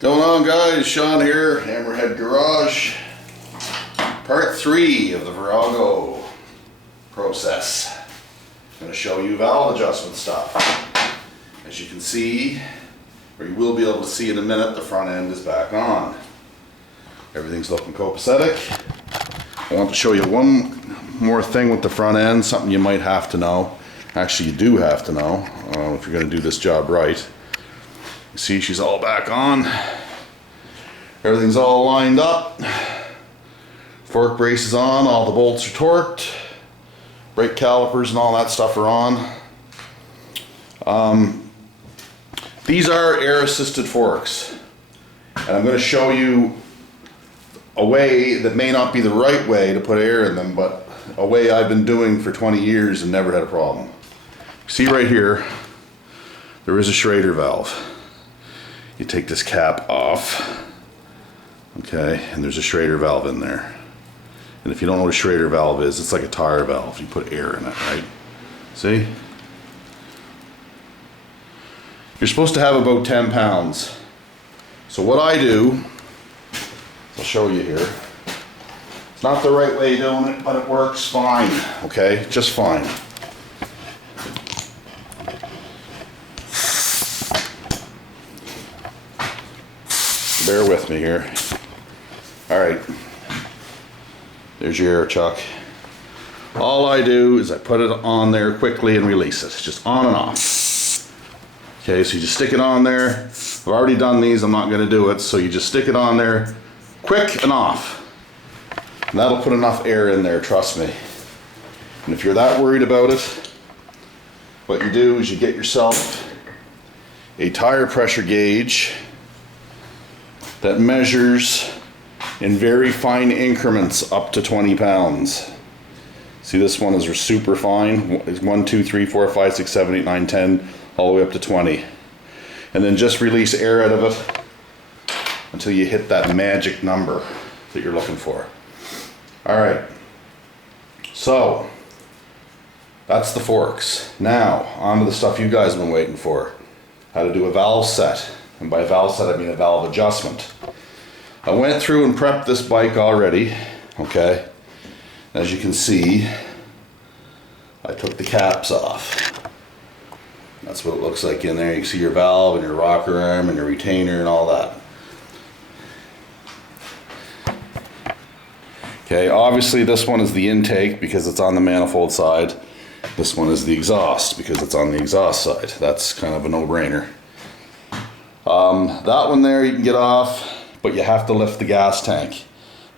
Going on, guys? Sean here, Hammerhead Garage. Part 3 of the Virago process. I'm going to show you valve adjustment stuff. As you can see, or you will be able to see in a minute, the front end is back on. Everything's looking copacetic. I want to show you one more thing with the front end, something you might have to know. Actually, you do have to know if you're going to do this job right. You see, she's all back on. Everything's all lined up. Fork brace is on, all the bolts are torqued. Brake calipers and all that stuff are on. These are air-assisted forks. And I'm going to show you a way that may not be the right way to put air in them, but a way I've been doing for 20 years and never had a problem. See right here, there is a Schrader valve. You take this cap off, okay, and there's a Schrader valve in there. And if you don't know what a Schrader valve is, it's like a tire valve. You put air in it, right? See? You're supposed to have about 10 pounds. So what I do, I'll show you here. It's not the right way of doing it, but it works fine, okay? Just fine. Bear with me here. All right, there's your air chuck. All I do is I put it on there quickly and release it, just on and off. Okay, so you just stick it on there. I've already done these, I'm not gonna do it, so you just stick it on there, quick and off. And that'll put enough air in there, trust me. And if you're that worried about it, what you do is you get yourself a tire pressure gauge that measures in very fine increments up to 20 pounds. See, this one is super fine. It's 1, 2, 3, 4, 5, 6, 7, 8, 9, 10, all the way up to 20. And then just release air out of it until you hit that magic number that you're looking for. All right, so that's the forks. Now, on to the stuff you guys have been waiting for. How to do a valve set. And by valve set, I mean a valve adjustment. I went through and prepped this bike already, okay? As you can see, I took the caps off. That's what it looks like in there. You can see your valve and your rocker arm and your retainer and all that. Okay, obviously this one is the intake because it's on the manifold side. This one is the exhaust because it's on the exhaust side. That's kind of a no-brainer. That one there you can get off, but you have to lift the gas tank.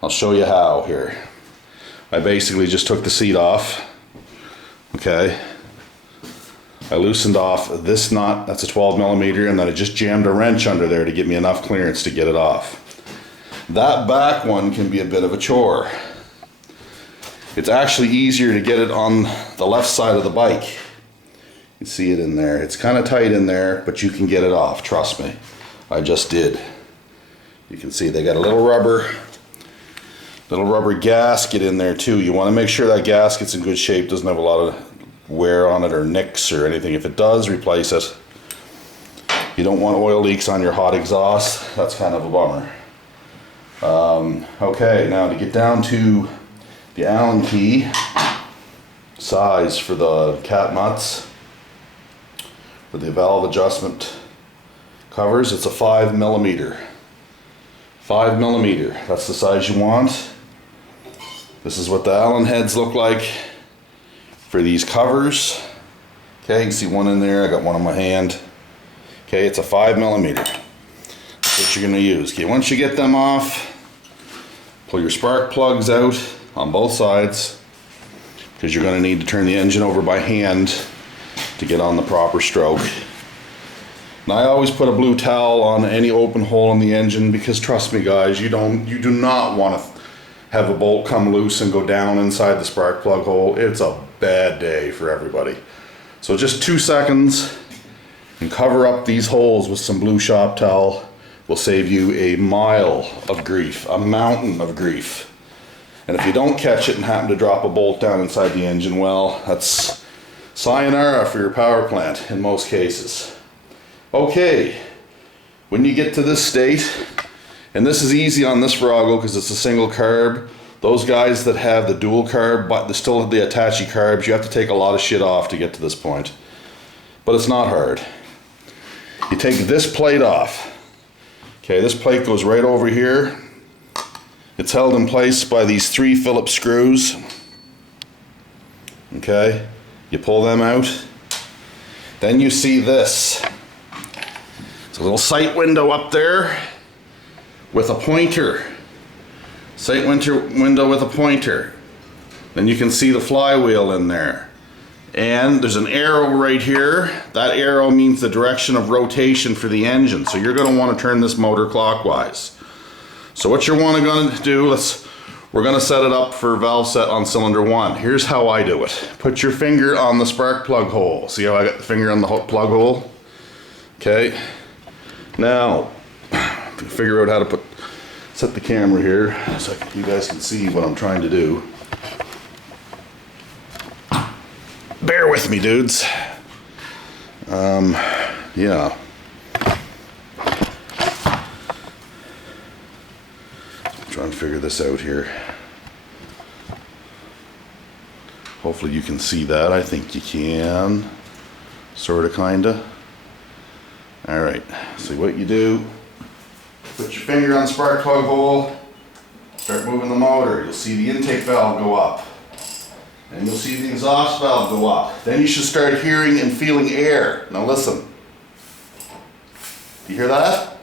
I'll show you how here. I basically just took the seat off, okay? I loosened off this nut, that's a 12 millimeter, and then I just jammed a wrench under there to give me enough clearance to get it off. That back one can be a bit of a chore. It's actually easier to get it on the left side of the bike. You can see it in there. It's kind of tight in there, but you can get it off, trust me. I just did. You can see they got a little rubber gasket in there too. You want to make sure that gasket's in good shape, doesn't have a lot of wear on it or nicks or anything. If it does, replace it. You don't want oil leaks on your hot exhaust. That's kind of a bummer. Okay, now to get down to the Allen key size for the cat nuts, for the valve adjustment covers, it's a 5 millimeter. 5 millimeter, that's the size you want. This is what the Allen heads look like for these covers. Okay, you can see one in there, I got one on my hand. Okay, it's a 5 millimeter. That's what you're gonna use. Okay, once you get them off, pull your spark plugs out on both sides because you're gonna need to turn the engine over by hand to get on the proper stroke. And I always put a blue towel on any open hole in the engine because trust me guys, you do not want to have a bolt come loose and go down inside the spark plug hole. It's a bad day for everybody. So just 2 seconds and cover up these holes with some blue shop towel will save you a mile of grief, a mountain of grief. And if you don't catch it and happen to drop a bolt down inside the engine, well, that's sayonara for your power plant in most cases. Okay, when you get to this state, and this is easy on this Virago because it's a single carb. Those guys that have the dual carb, but they still have the Attache carbs, you have to take a lot of shit off to get to this point. But it's not hard. You take this plate off. Okay, this plate goes right over here. It's held in place by these 3 Phillips screws. Okay, you pull them out. Then you see this. It's a little sight window up there with a pointer. Sight window with a pointer. Then you can see the flywheel in there. And there's an arrow right here. That arrow means the direction of rotation for the engine. So you're going to want to turn this motor clockwise. So what you're going to do, we're going to set it up for valve set on cylinder 1. Here's how I do it. Put your finger on the spark plug hole. See how I got the finger on the plug hole? Okay. Now, figure out how to set the camera here so you guys can see what I'm trying to do. Bear with me, dudes. Yeah. I'm trying to figure this out here. Hopefully you can see that. I think you can. Sorta, kinda. Alright, so what you do, put your finger on the spark plug hole, start moving the motor. You'll see the intake valve go up. And you'll see the exhaust valve go up. Then you should start hearing and feeling air. Now listen. You hear that?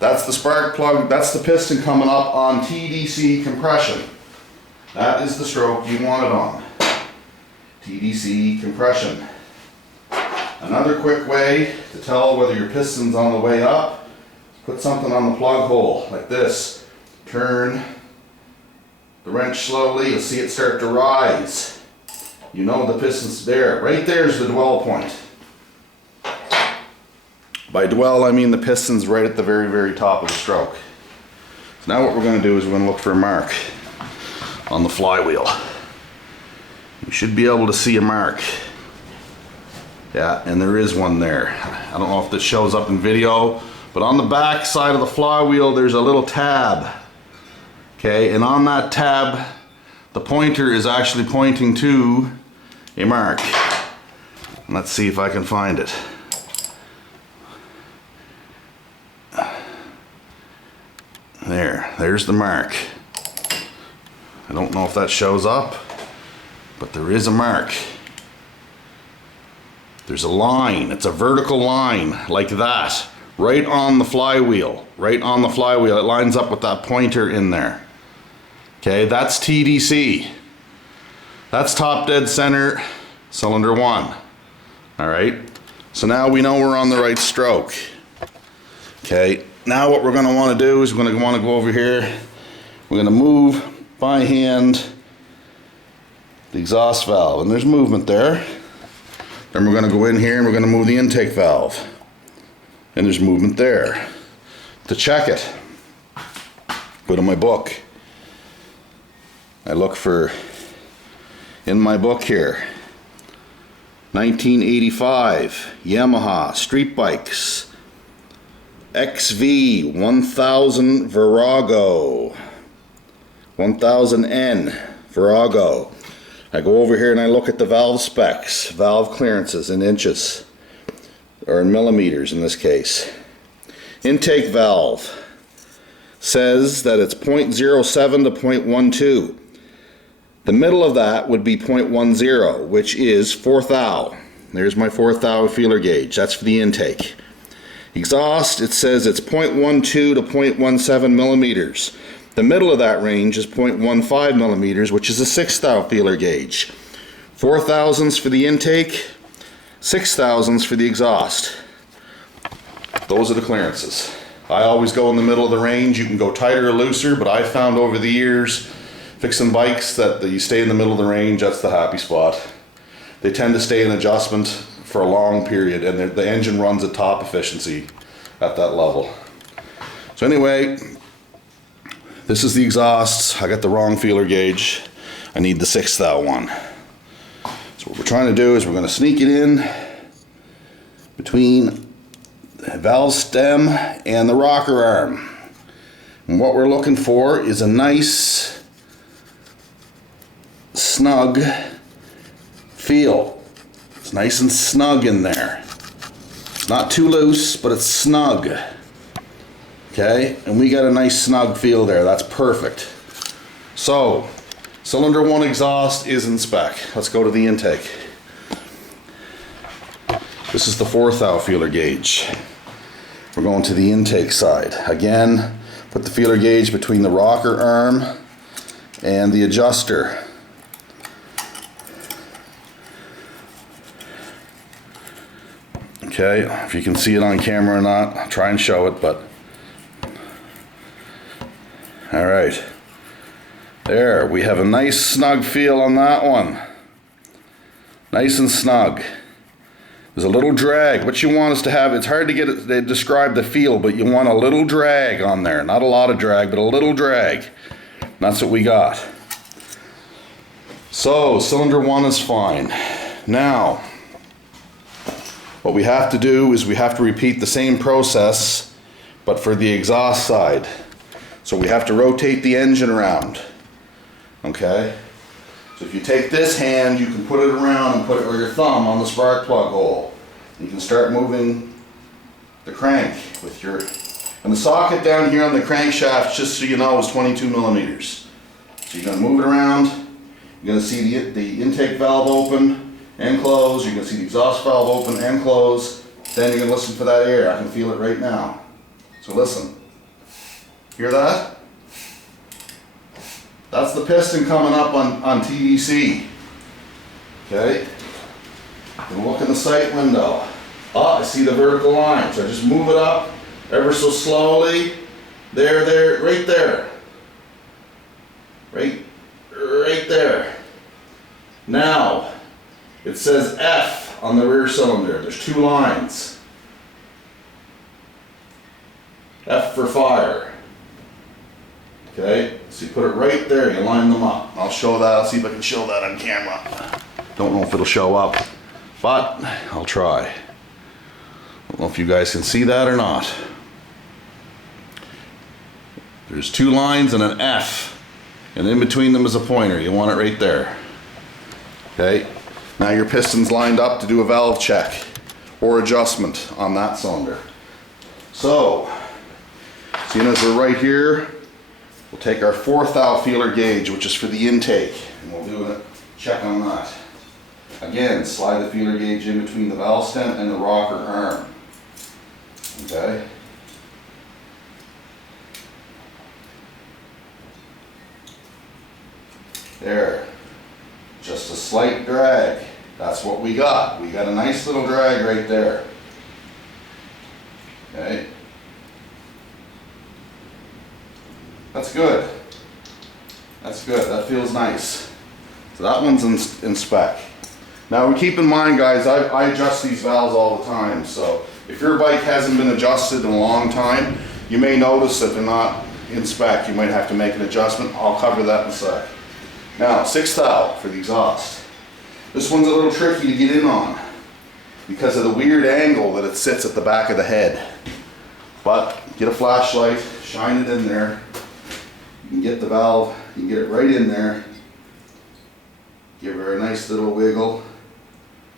That's the spark plug, that's the piston coming up on TDC compression. That is the stroke you want it on. TDC compression. Another quick way to tell whether your piston's on the way up, put something on the plug hole like this. Turn the wrench slowly, you'll see it start to rise. You know the piston's there. Right there's the dwell point. By dwell, I mean the piston's right at the very, very top of the stroke. So now what we're going to do is we're going to look for a mark on the flywheel. You should be able to see a mark. Yeah, and there is one there. I don't know if this shows up in video, but on the back side of the flywheel there's a little tab. Okay, and on that tab, the pointer is actually pointing to a mark. And let's see if I can find it. There's the mark. I don't know if that shows up, but there is a mark. There's a line, it's a vertical line like that, right on the flywheel, right on the flywheel. It lines up with that pointer in there. Okay, that's TDC. That's top dead center, cylinder 1. All right, so now we know we're on the right stroke. Okay, now what we're going to want to do is we're going to want to go over here. We're going to move by hand the exhaust valve, and there's movement there. Then we're going to go in here and we're going to move the intake valve, and there's movement there. To check it, go to my book. I look for, in my book here, 1985 Yamaha Street Bikes XV 1000 Virago 1000N Virago. I go over here and I look at the valve specs, valve clearances in inches, or in millimeters in this case. Intake valve says that it's 0.07 to 0.12. The middle of that would be 0.10, which is 4 thou. There's my 4 thou feeler gauge. That's for the intake. Exhaust, it says it's 0.12 to 0.17 millimeters. The middle of that range is 0.15 millimeters, which is a 6 thou feeler gauge. 4 thousandths for the intake, 6 thousandths for the exhaust. Those are the clearances. I always go in the middle of the range. You can go tighter or looser, but I've found over the years fixing bikes that you stay in the middle of the range. That's the happy spot. They tend to stay in adjustment for a long period, and the engine runs at top efficiency at that level. So anyway, this is the exhausts. I got the wrong feeler gauge. I need the 6 thou one. So what we're trying to do is we're going to sneak it in between valve stem and the rocker arm. And what we're looking for is a nice, snug feel. It's nice and snug in there. Not too loose, but it's snug. Okay, and we got a nice snug feel there. That's perfect. So, cylinder 1 exhaust is in spec. Let's go to the intake. This is the 4th thou feeler gauge. We're going to the intake side. Again, put the feeler gauge between the rocker arm and the adjuster. Okay, if you can see it on camera or not, I'll try and show it, but all right. There, we have a nice snug feel on that one. Nice and snug. There's a little drag. What you want is to have, it's hard to get it, they describe the feel, but you want a little drag on there. Not a lot of drag, but a little drag. And that's what we got. So, cylinder 1 is fine. Now, what we have to do is we have to repeat the same process, but for the exhaust side. So we have to rotate the engine around. Okay? So if you take this hand, you can put it around and put it with your thumb on the spark plug hole. You can start moving the crank with your, and the socket down here on the crankshaft, just so you know, is 22 millimeters. So you're going to move it around. You're going to see the intake valve open and close. You're going to see the exhaust valve open and close. Then you're going to listen for that air. I can feel it right now. So listen. Hear that? That's the piston coming up on TDC. Okay? And look in the sight window. Oh, I see the vertical line. So I just move it up ever so slowly. There, right there. Right there. Now, it says F on the rear cylinder. There's 2 lines. F for fire. Okay, so you put it right there, you line them up. I'll show that, I'll see if I can show that on camera. Don't know if it'll show up, but I'll try. Don't know if you guys can see that or not. There's 2 lines and an F, and in between them is a pointer. You want it right there. Okay, now your piston's lined up to do a valve check or adjustment on that cylinder. So, seeing as we're right here, we'll take our 4th thou feeler gauge, which is for the intake, and we'll do a check on that. Again, slide the feeler gauge in between the valve stem and the rocker arm. Okay? There. Just a slight drag. That's what we got. We got a nice little drag right there. Okay? That's good. That's good. That feels nice. So that one's in spec. Now we keep in mind, guys, I adjust these valves all the time. So if your bike hasn't been adjusted in a long time, you may notice that they're not in spec. You might have to make an adjustment. I'll cover that in a sec. Now, 6th thou for the exhaust. This one's a little tricky to get in on because of the weird angle that it sits at the back of the head. But get a flashlight, shine it in there. You can get the valve, you can get it right in there. Give her a nice little wiggle.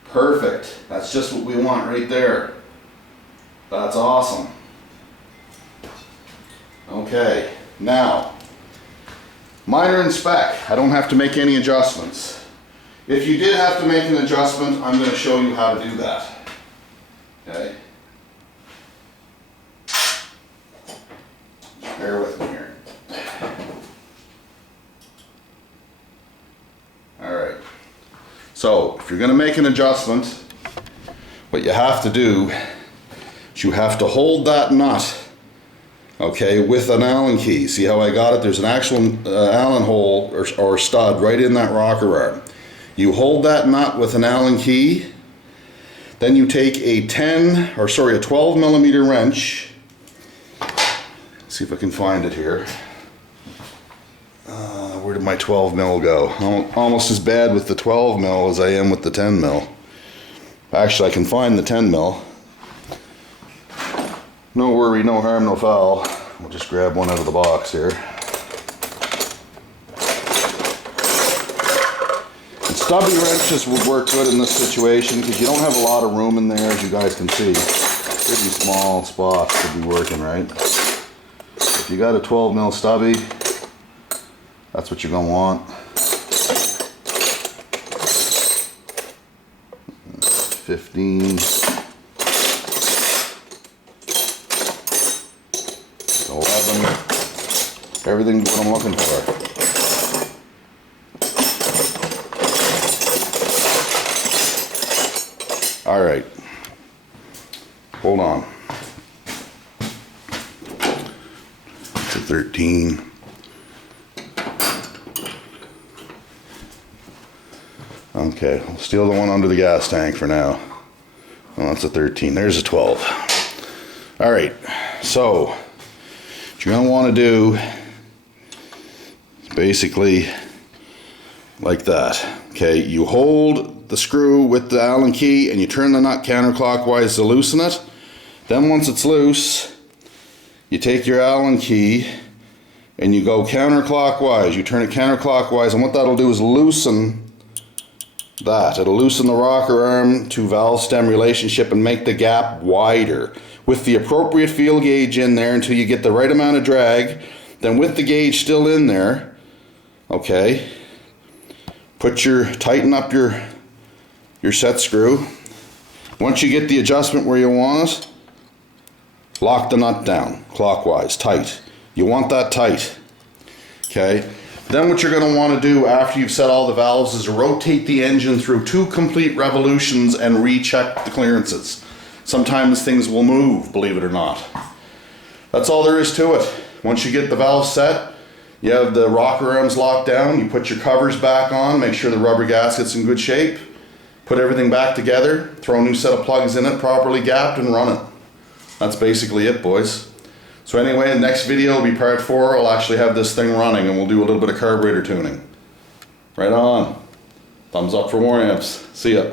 Perfect. That's just what we want right there. That's awesome. Okay, now, minor in spec. I don't have to make any adjustments. If you did have to make an adjustment, I'm going to show you how to do that. Okay? Bear with me here. Alright. So, if you're going to make an adjustment, what you have to do is you have to hold that nut, okay, with an Allen key. See how I got it? There's an actual Allen hole or stud right in that rocker arm. You hold that nut with an Allen key, then you take a 12 millimeter wrench. Let's see if I can find it here. Where did my 12 mil go? I'm almost as bad with the 12 mil as I am with the 10 mil. Actually, I can find the 10 mil. No worry, no harm, no foul. We'll just grab one out of the box here. And stubby wrenches would work good in this situation because you don't have a lot of room in there, as you guys can see. Pretty small spots to be working, right? If you got a 12mm stubby, that's what you're gonna want. 15. 11. Everything's what I'm looking for. All right. Hold on. It's a 13. Okay, we'll steal the one under the gas tank for now. Well, that's a 13. There's a 12. All right, so what you're gonna want to do is basically like that. Okay, you hold the screw with the Allen key and you turn the nut counterclockwise to loosen it. Then once it's loose, you take your Allen key and you go counterclockwise. You turn it counterclockwise, and what that'll do is loosen that. It'll loosen the rocker arm to valve stem relationship and make the gap wider with the appropriate feel gauge in there until you get the right amount of drag. Then with the gauge still in there, okay, tighten up your set screw. Once you get the adjustment where you want it, lock the nut down clockwise, tight. You want that tight, okay? Then what you're going to want to do after you've set all the valves is rotate the engine through 2 complete revolutions and recheck the clearances. Sometimes things will move, believe it or not. That's all there is to it. Once you get the valve set, you have the rocker arms locked down, you put your covers back on, make sure the rubber gasket's in good shape, put everything back together, throw a new set of plugs in it, properly gapped, and run it. That's basically it, boys. So anyway, the next video will be part 4. I'll actually have this thing running and we'll do a little bit of carburetor tuning. Right on. Thumbs up for more amps. See ya.